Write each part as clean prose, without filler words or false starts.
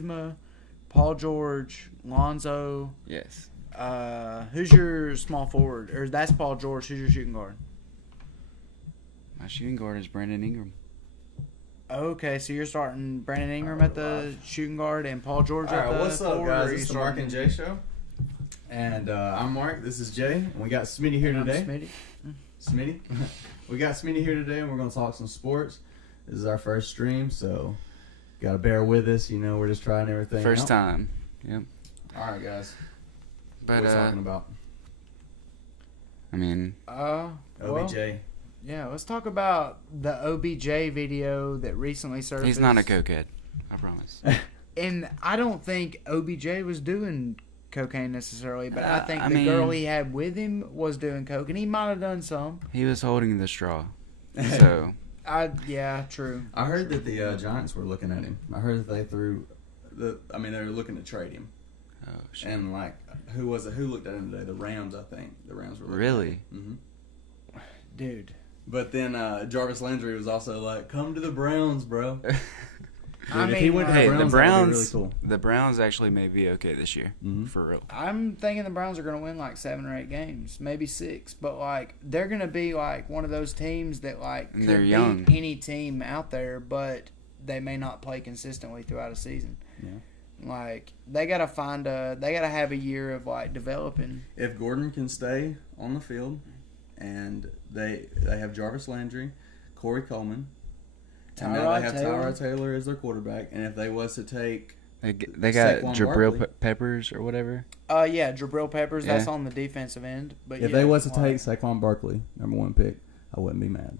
Kuzma, Paul George, Lonzo. Yes. Who's your small forward? Or that's Paul George. Who's your shooting guard? My shooting guard is Brandon Ingram. Okay, so you're starting Brandon Ingram at the shooting guard and Paul George at the what's up, forward, guys? or It's you the Mark starting- and Jay show. And I'm Mark. This is Jay. And we got Smitty here and I'm today. Smitty. Smitty. We got Smitty here today, and we're going to talk some sports. This is our first stream, so got to bear with us. You know, we're just trying everything First out. time. Yep. All right, guys. But what are we talking about? I mean, Well, OBJ. yeah, let's talk about the OBJ video that recently surfaced. he's not a cokehead. I promise. And I don't think OBJ was doing cocaine necessarily, but I think I the mean- girl he had with him was doing coke, and he might have done some. He was holding the straw. So Yeah, true. I heard that the Giants were looking at him. I heard that they they were looking to trade him. oh shit. And like, who was it? Who looked at him today? The Rams, I think. The Rams were looking Really? At him. Dude. But then Jarvis Landry was also like, "Come to the Browns, bro." Dude, I if he mean, went to Hey, the the Browns, Browns, that'd be really cool. the Browns actually may be okay this year, Mhm. for real. I'm thinking the Browns are going to win like 7 or 8 games, maybe 6. But like they're going to be like one of those teams that like And could they're beat young. any team out there, but they may not play consistently throughout a season. Yeah. Like they got to have a year of like developing. If Gordon can stay on the field, and they have Jarvis Landry, Corey Coleman, and now they have Tyrod Taylor as their quarterback, and if they was to take They got Saquon Jabril Barkley. Peppers or whatever. Yeah, Jabril Peppers. That's Yeah. on the defensive end. But if yeah, they was to like, take Saquon Barkley, #1 pick, I wouldn't be mad.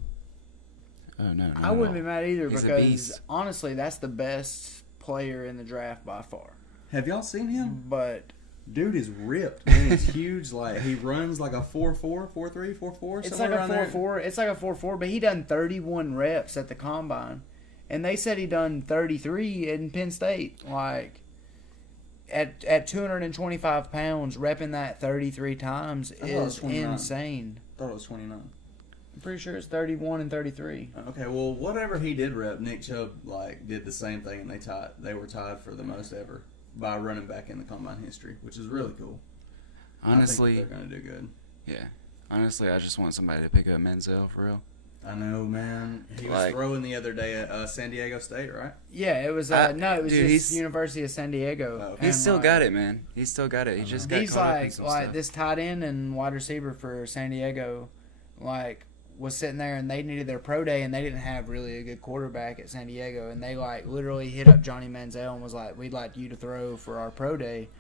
Oh no, I wouldn't be mad either He's a because beast. honestly, that's the best player in the draft by far. Have y'all seen him? But Dude is ripped. Man, he's huge. Like he runs like a 4.4, 4.3, 4.4. it's like a 4.4. It's like a 4.4. But he done 31 reps at the combine, and they said he done 33 in Penn State. Like at 225 pounds, repping that 33 times I thought it was is 29. insane. I thought it was 29. I'm pretty sure it's 31 and 33. Okay, well, whatever he did rep, Nick Chubb like did the same thing, and they were tied for the most ever by running back in the combine history, which is really cool. Honestly, I think they're going to do good. yeah. Honestly, I just want somebody to pick up Menzel for real. I know, man. He was Like- throwing the other day at San Diego State, right? Yeah, it was. No, it was Dude, just he's- University of San Diego. Oh, okay. He's And, still like, got it, man. He's still got it. He just got He's caught up in like some stuff. this tight end and wide receiver for San Diego, like was sitting there and they needed their pro day and they didn't have really a good quarterback at San Diego and they like literally hit up Johnny Manziel and was like, "We'd like you to throw for our pro day,"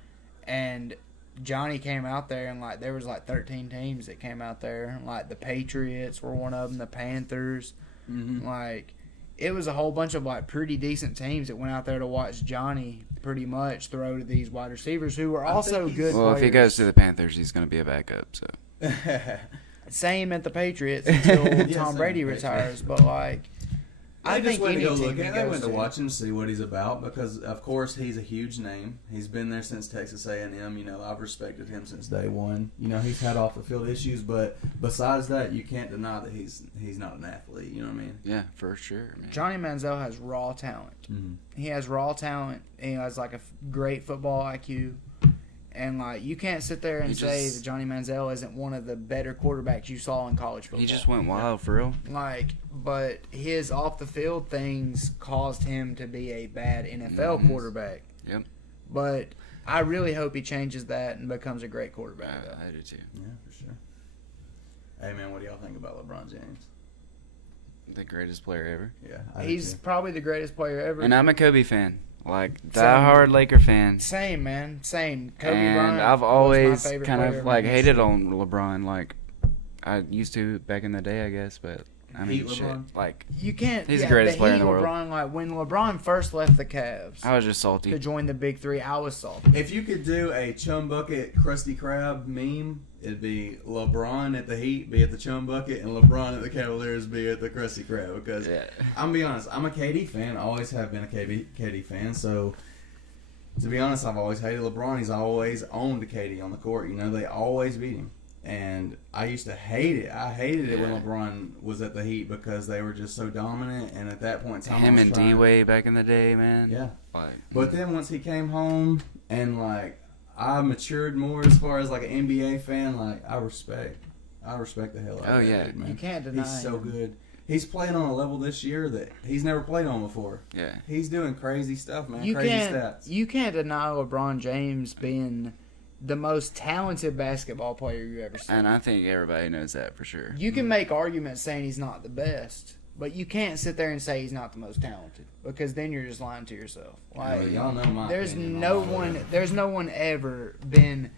and Johnny came out there and like there was like 13 teams that came out there, like the Patriots were one of them, the Panthers, Mm-hmm. like. It was a whole bunch of like pretty decent teams that went out there to watch Johnny pretty much throw to these wide receivers who were also think good Well, players. if he goes to the Panthers, he's going to be a backup. So Same at the Patriots until Yeah, Tom same Brady at the retires. But like, I think went any to go team look he at. They goes went to to. watch him, see what he's about, because of course he's a huge name. He's been there since Texas A&M. You know, I've respected him since day one. You know, he's had off the field issues, but besides that, you can't deny that he's not an athlete. You know what I mean? yeah, for sure, man. Johnny Manziel has raw talent. Mm-hmm. He has raw talent. And he has like a great football IQ. And like, you can't sit there and He say just- that Johnny Manziel isn't one of the better quarterbacks you saw in college football. He just went wild for real. Like, but his off the field things caused him to be a bad NFL quarterback. Yep. But I really hope he changes that and becomes a great quarterback. though. I do too. Yeah, for sure. Hey man, what do y'all think about LeBron James? The greatest player ever. Yeah, I do He's too. probably the greatest player ever. And I'm a Kobe fan. Like, Same. diehard Laker fan. Same, man. Same. Kobe And Bryant I've was my always favorite kind player of, like, in hated history. on LeBron. Like, I used to back in the day, I guess. But, I mean, Hate shit. LeBron? Like, You can't. He's the greatest player in the world. LeBron, like, when LeBron first left the Cavs I was just to salty. join the Big Three, I was salty. If you could do a chum bucket Krusty Krab meme, it'd be LeBron at the Heat be at the chum bucket and LeBron at the Cavaliers be at the Krusty Krab. Because Yeah. I'm gonna be honest, I'm a KD fan. I always have been a KD fan. So to be honest, I've always hated LeBron. He's always owned KD on the court. You know, they always beat him. And I used to hate it. I hated it when LeBron was at the Heat because they were just so dominant. And at that point in time, Him and D-Wade back in the day, man. Yeah. Like, but then once he came home and, like, I matured more as far as, like, an NBA fan, like, I respect the hell out of that dude, man. You can't deny He's so him. good. He's playing on a level this year that he's never played on before. yeah. He's doing crazy stuff, man. You crazy can't stats. you can't deny LeBron James being the most talented basketball player you've ever seen. And I think everybody knows that for sure. You can make arguments saying he's not the best, but you can't sit there and say he's not the most talented because then you're just lying to yourself. Like, Well, y'all know my there's opinion no on all one that. there's no one ever been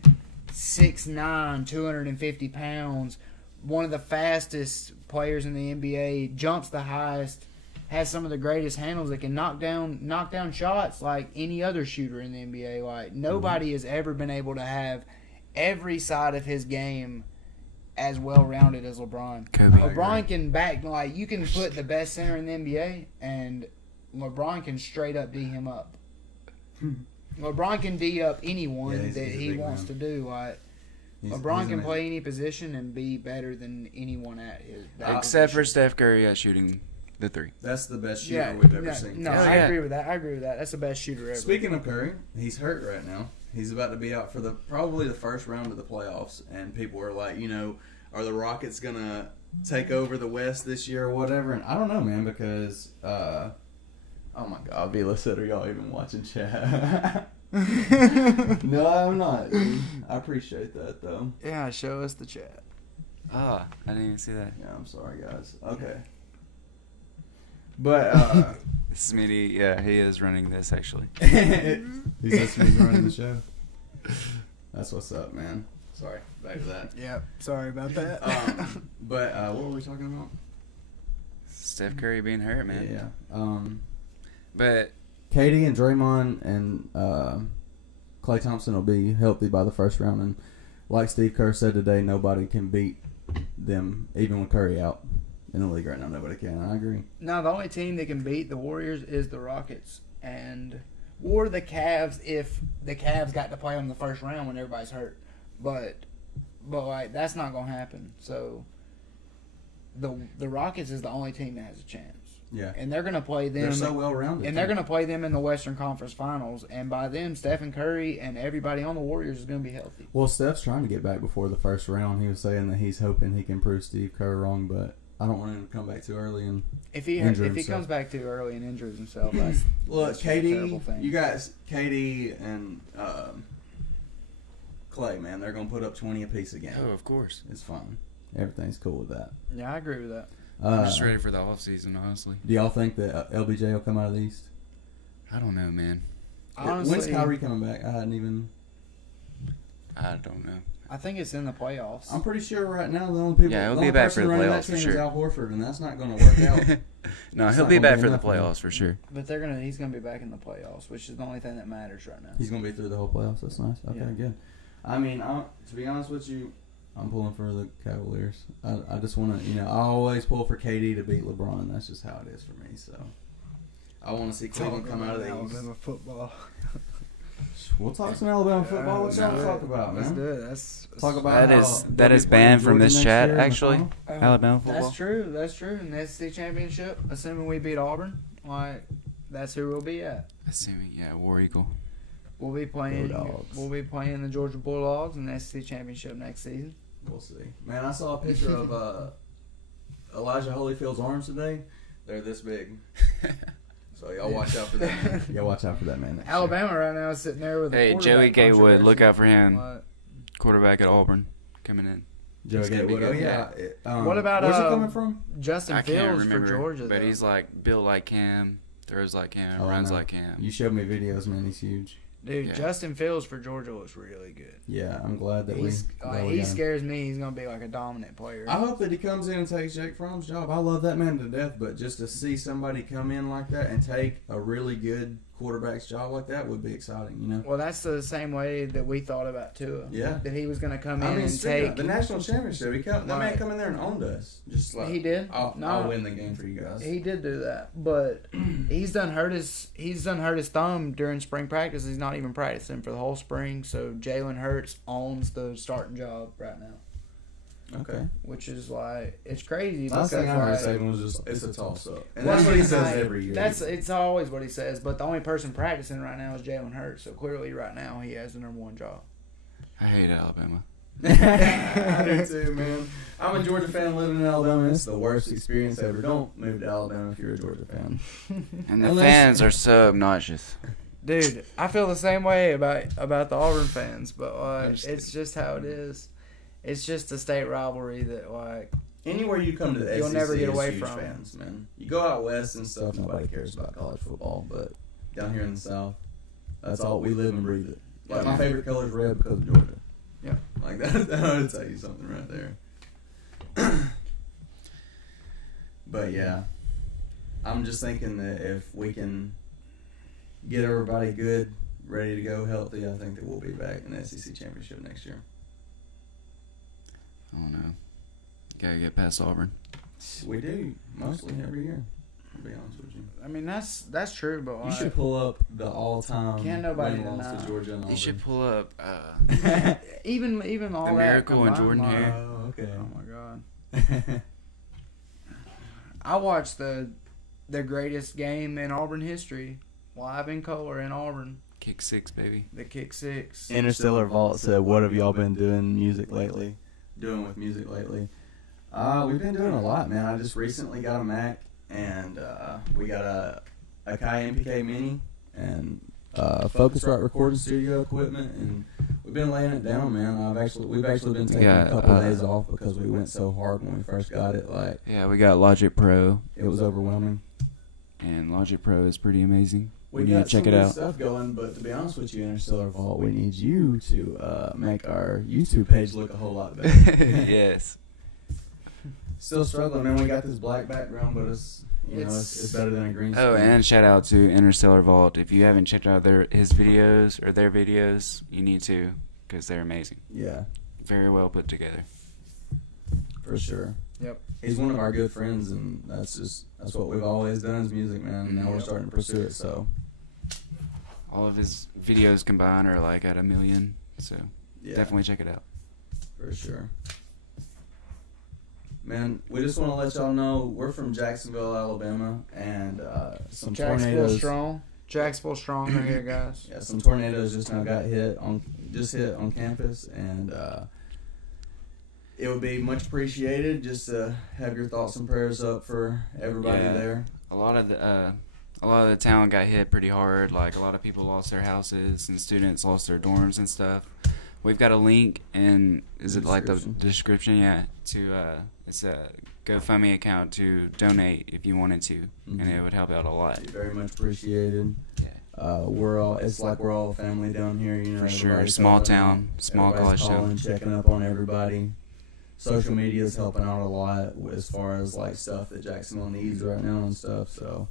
6'9", 250 pounds, one of the fastest players in the NBA, jumps the highest, has some of the greatest handles that can knock down shots like any other shooter in the NBA. Like nobody has ever been able to have every side of his game as well rounded as LeBron. Kobe. LeBron can back, like, you can put the best center in the NBA and LeBron can straight up D him up. LeBron can D up anyone Yeah, he's that a he big wants man. to do. Like LeBron can play any position and be better than anyone at his. Except for Steph Curry at shooting the three. That's the best shooter we've ever seen. No, Hell I yeah. agree with that. That's the best shooter ever. Speaking of Curry, he's hurt right now. He's about to be out for probably the first round of the playoffs, and people are like, are the Rockets gonna take over the West this year or whatever? And I don't know, man, because oh my God, Vila said, are y'all even watching chat? No, I'm not. Dude. I appreciate that though. Yeah, show us the chat. Ah, I didn't even see that. Yeah, I'm sorry, guys. Okay, but Smitty, yeah, he is running this actually. he says he's running the show. That's what's up, man. Sorry, back to that. Yep, sorry about that. But what were we talking about? Steph Curry being hurt, man. Yeah. But Katie and Draymond and Klay Thompson will be healthy by the first round, and like Steve Kerr said today, nobody can beat them, even with Curry out in the league right now. Nobody can. I agree. No, the only team that can beat the Warriors is the Rockets, or the Cavs if the Cavs got to play them the first round when everybody's hurt. But like that's not gonna happen. So the Rockets is the only team that has a chance. Yeah, And they're gonna play them. they're so well rounded, and they're going to play them in the Western Conference Finals. And by then, Stephen Curry and everybody on the Warriors is going to be healthy. Well, Steph's trying to get back before the first round. He was saying that he's hoping he can prove Steve Kerr wrong, but I don't want him to come back too early and If he injure himself. comes back too early and injures himself, that's Look, that's a Katie, terrible thing. you guys, Katie and Clay, man, they're going to put up 20 apiece again. oh, of course. It's fine. Everything's cool with that. Yeah, I agree with that. I'm just ready for the off season, honestly. Do y'all think that LBJ will come out of the East? I don't know, man. Honestly, When's Kyrie coming back? I hadn't even. I don't know. I think it's in the playoffs. I'm pretty sure right now the only people. Yeah, he'll the be only back person for the running playoffs that team for is sure. Al Horford, and that's not going to work out. No, It's he'll not be gonna back be for the enough, man. playoffs for sure. But he's gonna be back in the playoffs, which is the only thing that matters right now. He's going to be through the whole playoffs. That's nice. Okay, Yeah. good. I mean, to be honest with you, I'm pulling for the Cavaliers. I just want to, I always pull for KD to beat LeBron. That's just how it is for me. So I want to see Cleveland come out of the East. Alabama football. We'll talk some Alabama football. What y'all talk about, man? Let's do it. That's Talk about That how is they'll be banned playing from this Georgia chat, next year in the actually. final. Alabama football. That's true. That's true. In the SEC championship, assuming we beat Auburn, like that's who we'll be at. Assuming, yeah, War Eagle. We'll be playing. Bulldogs. We'll be playing the Georgia Bulldogs in the SEC championship next season. We'll see. Man, I saw a picture of Elijah Holyfield's arms today. They're this big. So y'all watch out for that, man. Y'all watch out for that, man. next year. Alabama right now is sitting there with. Hey, a Joey quarterback Gatewood, look controversy. out for him. What? Quarterback at Auburn, coming in. Joey It's gonna be Gatewood. Oh, good. yeah. What about, where's he coming from? Justin I can't Fields remember, for Georgia, but though. he's like built like Cam, throws like Cam, Oh, I runs know. like Cam. You showed me videos, man. He's huge. Dude, Yeah. Justin Fields for Georgia looks really good. Yeah, I'm glad that He we got him. scares me. He's gonna be like a dominant player. I hope that he comes in and takes Jake Fromm's job. I love that man to death, but just to see somebody come in like that and take a really good quarterback's job like that would be exciting, Well, that's the same way that we thought about Tua. Yeah. That he was gonna come in I mean, and straight take. up, the national championship. That man Right. come in there and owned us. Just like He did? I'll No. win the game for you guys. He did do that, but he's done hurt his thumb during spring practice. He's not even practicing for the whole spring. So Jalen Hurts owns the starting job right now. Okay. which is like it's crazy. Last thing I heard like, Saban was just it's a toss up, and well, that's what he says like, every year. It's always what he says. But the only person practicing right now is Jalen Hurts. So clearly, right now, he has the #1 job. I hate Alabama. I do too, man. I'm a Georgia fan living in Alabama. It's the worst experience ever. Don't move to Alabama if you're a Georgia fan. And the fans are so obnoxious. Dude, I feel the same way about the Auburn fans, but like it's just how it is. It's just a state rivalry that like Anywhere you come to the You'll SEC never get is away huge from. fans, man. You go out west and stuff, nobody cares about college football, but down here in the South, that's all we live and breathe it. Like my favorite color is red because of Georgia. Yeah. Like that would tell you something right there. But yeah, I'm just thinking that if we can get everybody good, ready to go, healthy, I think that we'll be back in the SEC championship next year. I don't know. Gotta get past Auburn. We do mostly every year. I'll be honest with you. I mean that's true, but You like, should pull up the all-time Can't nobody win-loss deny. to Georgia and Auburn. You should pull up even all The that Miracle and combined, Jordan like, Hare. Oh, okay. Oh my god. I watched the greatest game in Auburn history live in color in Auburn. Kick 6, baby. The kick 6. Interstellar Vault said, "What have y'all been doing with music lately?" We've been doing a lot, man. I just recently got a Mac, and we got a Kai MPK Mini and Focusrite recording studio equipment, and we've been laying it down, man. We've actually been taking a couple of days off because we went so hard when we first got it. Like, Yeah, we got Logic Pro, it was overwhelming. and Logic Pro is pretty amazing. We need got to check some it good out. stuff going, but to be honest with you, Interstellar Vault, we need you to make our YouTube page look a whole lot better. Yes. Still struggling, man. We got this black background, but it's better than a green screen. Oh, and shout out to Interstellar Vault. If you haven't checked out his videos or their videos, you need to, because they're amazing. Yeah, Very well put together. for sure. Yep. He's one of our good friends, and that's what we've always done is music, man. And now we're Yep. starting to pursue it. So All of his videos combined are like at 1 million, so yeah, definitely check it out. for sure. Man, we just want to let y'all know we're from Jacksonville, Alabama, and some Jacksonville tornadoes. strong. Jacksonville strong right here, guys. Yeah, some tornadoes just now got hit on campus, and it would be much appreciated just to have your thoughts and prayers up for everybody Yeah. there. A lot of the town got hit pretty hard. Like, a lot of people lost their houses, and students lost their dorms and stuff. We've got a link in the description? Yeah, to it's a GoFundMe account to donate if you wanted to, and it would help out a lot. Be very much appreciated. Yeah. We're all a family down here, you know. For sure. everybody's Small helping town, out. small Everybody's college calling, town. checking up on everybody. Social media is helping out a lot as far as like stuff that Jacksonville needs right now and stuff. So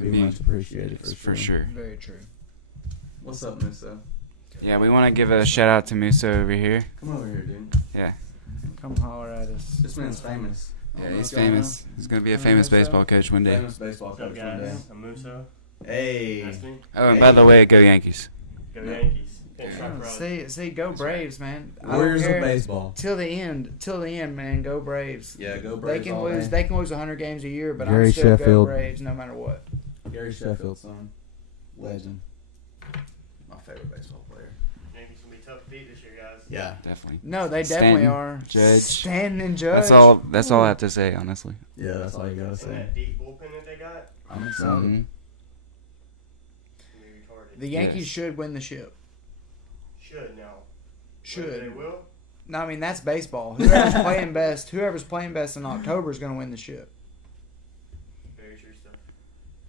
be much appreciated for sure. Very true. What's up, Musa? Yeah, we want to give a shout out to Musa over here. Come over here, dude. Yeah. Come holler at us. This man's famous. I Yeah, don't know he's if y'all famous. He's gonna be a I famous know so. baseball coach one know. day. Famous baseball What's up, coach one day. guys? I'm Muso. Hey. Nice to meet you. Oh, and by the way, go Yankees. Go Yeah. Yankees. Can't Yeah. stop proud. See, go Braves, man. I don't Warriors care. of baseball. Till the end, man. Go Braves. Yeah, go They Braves. can all lose. day. They can lose 100 games a year, but Gary I'm still go Sheffield. Braves no matter what. Gary Sheffield, son. Legend. My favorite baseball player. Yankees gonna be tough to beat this year, guys. Yeah. Definitely. No, they Stanton, definitely are. Judge. Stanton and Judge. That's all I have to say, honestly. Yeah, that's all you gotta And say. that deep bullpen that they got, I'm excited. Mhm. it's gonna be retarded. The Yankees Yes. should win the ship. Should now. Whether Should. they will. No, I mean that's baseball. Whoever's playing best in October is going to win the ship. Very true stuff.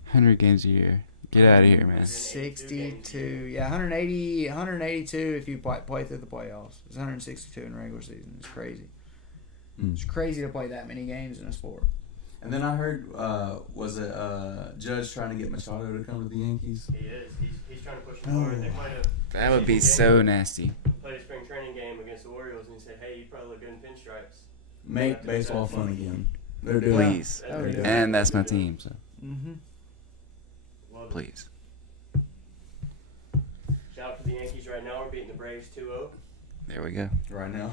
100 games a year. Get out of here, man. 62, yeah, 182 if you play through the playoffs. It's 162 in the regular season. It's crazy. It's crazy to play that many games in a sport. And then I heard, was it Judge trying to get Machado to come to the Yankees? He is. He's trying to push him hard. They played That would be so nasty. a spring training game against the Orioles, and he said, "Hey, you probably look good in pinstripes." Make baseball fun again. They're doing Please. it. They're doing it. And that's my team, so Mm-hmm. Love it. please. Shout out to the Yankees right now. We're beating the Braves 2-0. There we go. Right now.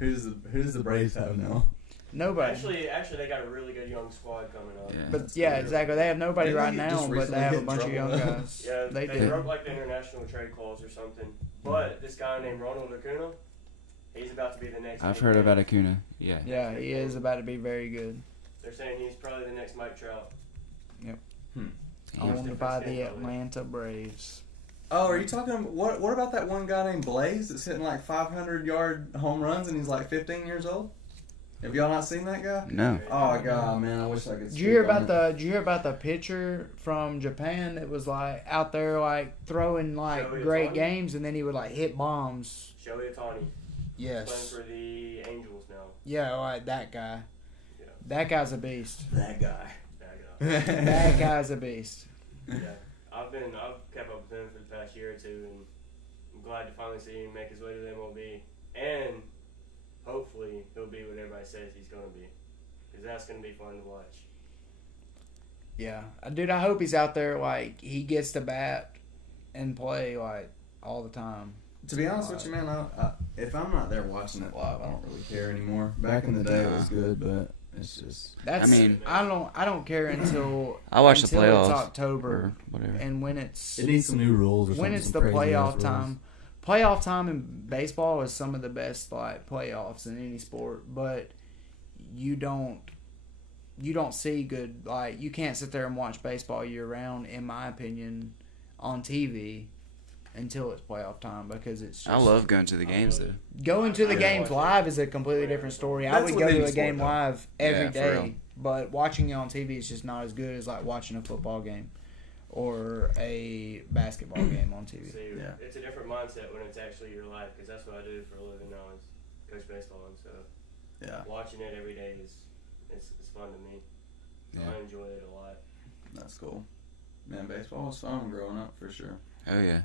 Who's the Braves have now? Nobody. Actually, they got a really good young squad coming up. Yeah. But yeah, exactly. They have nobody Didn't right they now, just but they recently have a hit bunch of young trouble? guys. Yeah, they they do. broke like the international trade clause or something. But this guy named Ronald Acuna, he's about to be the next. I've big heard thing. about Acuna. Yeah. Yeah, he is about to be very good. They're saying he's probably the next Mike Trout. Owned by the Atlanta Braves. Oh, are you talking? What about that one guy named Blaze that's hitting like 500-yard home runs and he's like 15 years old? Have y'all not seen that guy? No. Oh god, man, I wish I could. Did you hear about the pitcher from Japan that was like out there like throwing like Shohei great Ohtani? games and then he would like hit bombs? Shohei Ohtani, playing Yes. for the Angels now. Yeah, like that guy. Yeah. That guy's a beast. that guy? That guy. That guy's a beast. Yeah, I've kept up with him for the past year or two, and I'm glad to finally see him make his way to the MLB, and hopefully he'll be what everybody says he's gonna be, because that's gonna be fun to watch. Yeah, dude, I hope he's out there like he gets to bat and play like all the time. To be honest with you, man, I, if I'm not there watching it live, I don't really care anymore. Back in the day, it was good, but it's just. That's I don't care until I watch the until playoffs it's October or whatever. and when it's It needs some new rules or something. when it's some the crazy ass playoff rules. time. Playoff time in baseball is some of the best like playoffs in any sport, but you don't see good like you can't sit there and watch baseball year round, in my opinion, on TV until it's playoff time because it's just I love going to the games though. going to the Yeah. games live is a completely different story. I That's would go with to any a game sport, though. live every Yeah, for real. day, but watching it on TV is just not as good as like watching a football game or a basketball game on TV. See, Yeah. it's a different mindset when it's actually your life, because that's what I do for a living now is coach baseball, and so Yeah, watching it every day is it's fun to me. Yeah. I enjoy it a lot. that's cool. Man, baseball was fun growing up for sure. Oh yeah.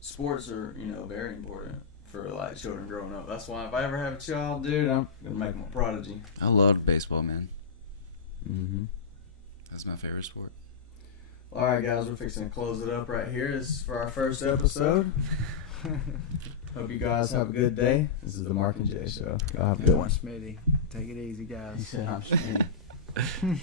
Sports are, very important for like children growing up. That's why if I ever have a child, dude, I'm gonna make them a prodigy. I loved baseball, man. Mm-hmm. That's my favorite sport. All right, guys, we're fixing to close it up right here. This is for our first episode. Hope you guys have a good day. This is the Mark and Jay Show. Y'all have a good one. Smitty, take it easy, guys. I'm